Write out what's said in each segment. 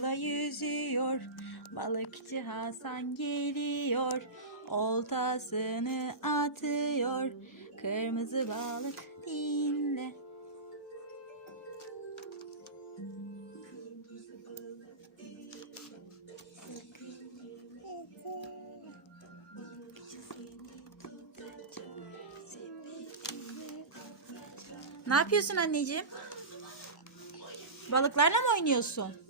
yola yüzüyor. Balıkçı Hasan geliyor. Oltasını atıyor. Kırmızı balık dinle. Ne yapıyorsun anneciğim? Balıklarla mı oynuyorsun?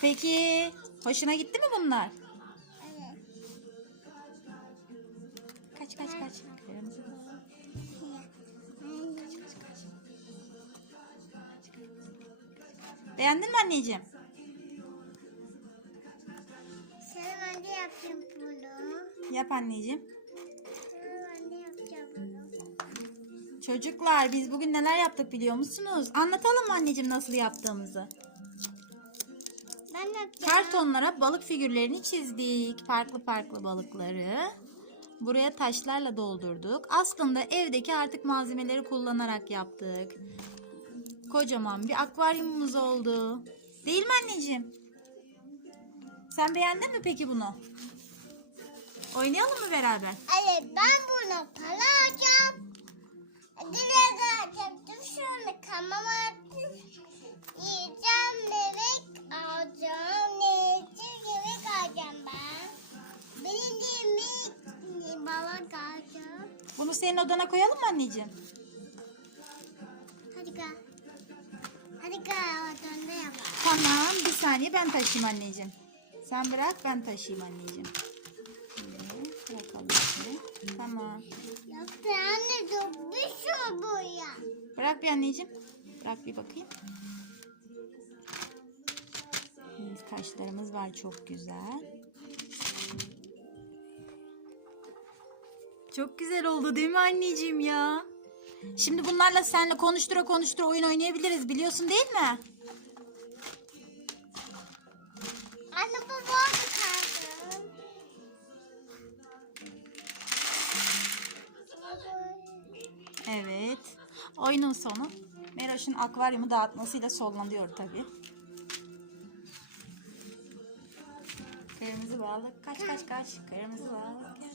Peki hoşuna gitti mi bunlar? Evet. Kaç kaç kaç. Kırmızı. Beğendin mi anneciğim? Sen de yapayım bunu. Yap anneciğim. Çocuklar biz bugün neler yaptık biliyor musunuz? Anlatalım mı anneciğim nasıl yaptığımızı? Ben yapacağım. Kartonlara balık figürlerini çizdik. Farklı farklı balıkları. Buraya taşlarla doldurduk. Aslında evdeki artık malzemeleri kullanarak yaptık. Kocaman bir akvaryumumuz oldu. Değil mi anneciğim? Sen beğendin mi peki bunu? Oynayalım mı beraber? Evet ben bunu para Bunu senin odana koyalım mı anneciğim? Hadi gel. Hadi gel odanda yap. Tamam bir saniye ben taşıyayım anneciğim. Sen bırak ben taşıyayım anneciğim. Şimdi bırakalım şimdi. Tamam. Yoksa anne dur bir bu ya. Bırak bir anneciğim. Bırak bir bakayım. Evet, taşlarımız var çok güzel. Çok güzel oldu değil mi anneciğim ya? Şimdi bunlarla seninle konuştura konuştura oyun oynayabiliriz biliyorsun değil mi? Anne bu balık kaldı. Evet. Oyunun sonu Meroş'un akvaryumu dağıtmasıyla sonlanıyor tabii. Kırmızı balık kaç kaç kaç. Kırmızı balık.